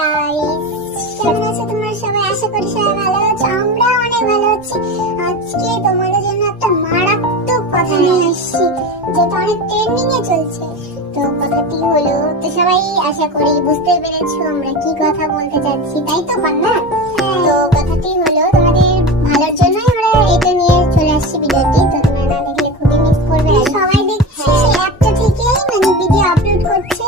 Guys, কেমন আছো তোমরা সবাই? আশা করি সবাই ভালো আছো। আমরা অনেক ভালো আছি। আজকে তোমাদের জন্য একটা মারাত্মক কথা নিয়ে আসছি, যেটা অনেক ট্রেন্ডিং এ চলছে। তো কথাটি হলো, তো সবাই আশা করি বুঝতে পেরেছো আমরা কি কথা বলতে চাচ্ছি, তাই তো পান্না? তো কথাটি হলো, তোমাদের ভালোর জন্যই আমরা এটা নিয়ে চলে আসছি ভিডিওটি। তো তোমরা না দেখলে খুবই মিস করবে। সবাই দেখছি সেই অ্যাপটা থেকেই মানে ভিডিও আপলোড করছে।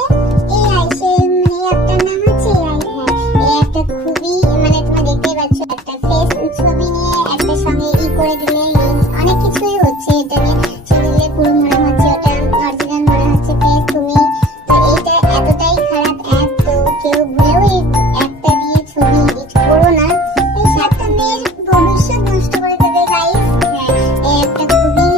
এআই, সেই মানে অ্যাপটার নাম হচ্ছে এআই। হ্যাঁ, এই অ্যাপটা খুবই মানে তোমরা দেখতেই পাচ্ছ, একটা ফেস ছবি নিয়ে একটা সঙ্গে করে দিলে অনেক কিছুই হচ্ছে। এটা নিয়ে ছবি দিলে পুরো মনে হচ্ছে ওটা অরিজিনাল, মনে হচ্ছে ফেস তুমি। তো এইটা এতটাই খারাপ অ্যাপ, তো কেউ ভুলেও এই অ্যাপটা দিয়ে ছবি এডিট করো না। এই সাতটা মেয়ের ভবিষ্যৎ নষ্ট করে দেবে গাইস। হ্যাঁ, এই অ্যাপটা খুবই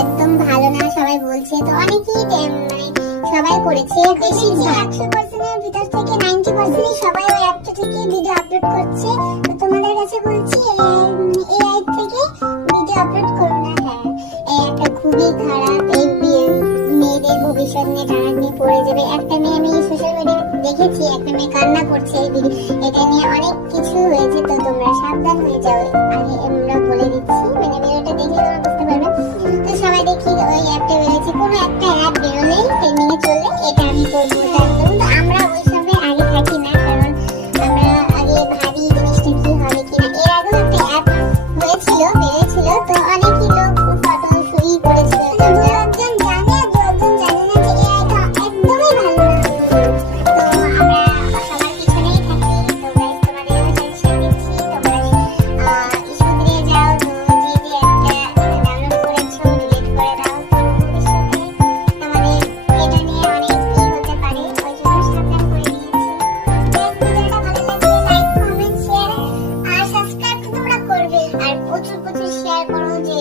একদম ভালো না, সবাই বলছে। তো অনেকেই মানে সবাই করেছে, বেশি 100% এর ভিতর থেকে 90% সবাই ওই অ্যাপটা থেকে ভিডিও আপলোড করছে। তো তোমাদের কাছে বলছি, এআই থেকে ভিডিও আপলোড করো না। হ্যাঁ, এই অ্যাপটা খুবই খারাপ। এই মেয়েদের ভবিষ্যৎ নিয়ে টানাটানি পড়ে যাবে। একটা মেয়ে আমি সোশ্যাল মিডিয়ায় দেখেছি, একটা মেয়ে কান্না করছে এই ভিডিও, এটা নিয়ে অনেক কিছু হয়েছে। তো তোমরা সাবধান হয়ে যাও, আগে আমরা বলে দিচ্ছি, মানে ভিডিওটা দেখলে তোমরা বুঝতে পারবে। তো সবাই দেখি ওই অ্যাপটা বেরোচ্ছে, কোনো একটা অ্যাপ বেরোলেই ট্রেন্ডিং এ চললে এটা আমি করবো, ওটা আমি করবো। তো আমরা ওই সবে আগে থাকি না, কারণ আমরা আগে ভাবি জিনিসটা কি হবে কিনা। এর আগেও একটা অ্যাপ হয়েছিল, বেরিয়েছিল, তো অনেকই লোক ফটো শুই করেছিল। তো দু একজন জানে আর দু একজন জানে না যে এআইটা একদমই ভালো না। তো আমরা সবার পিছনেই থাকি। তো গাইস, তোমাদের সাজেশন দিচ্ছি, তোমরা শুধরে যাও। তো যে যে অ্যাপটা ডাউনলোড করেছো ডিলিট করে দাও। তো ভবিষ্যতে তোমাদের এটা নিয়ে অনেক কি হতে পারে, ওই জন্য সাবধান করে দিয়েছি। ভিডিওটা ভালো লাগলে লাইক, কমেন্ট, শেয়ার আর সাবস্ক্রাইব তো তোমরা করবে। আর প্রচুর প্রচুর শেয়ার করো, যে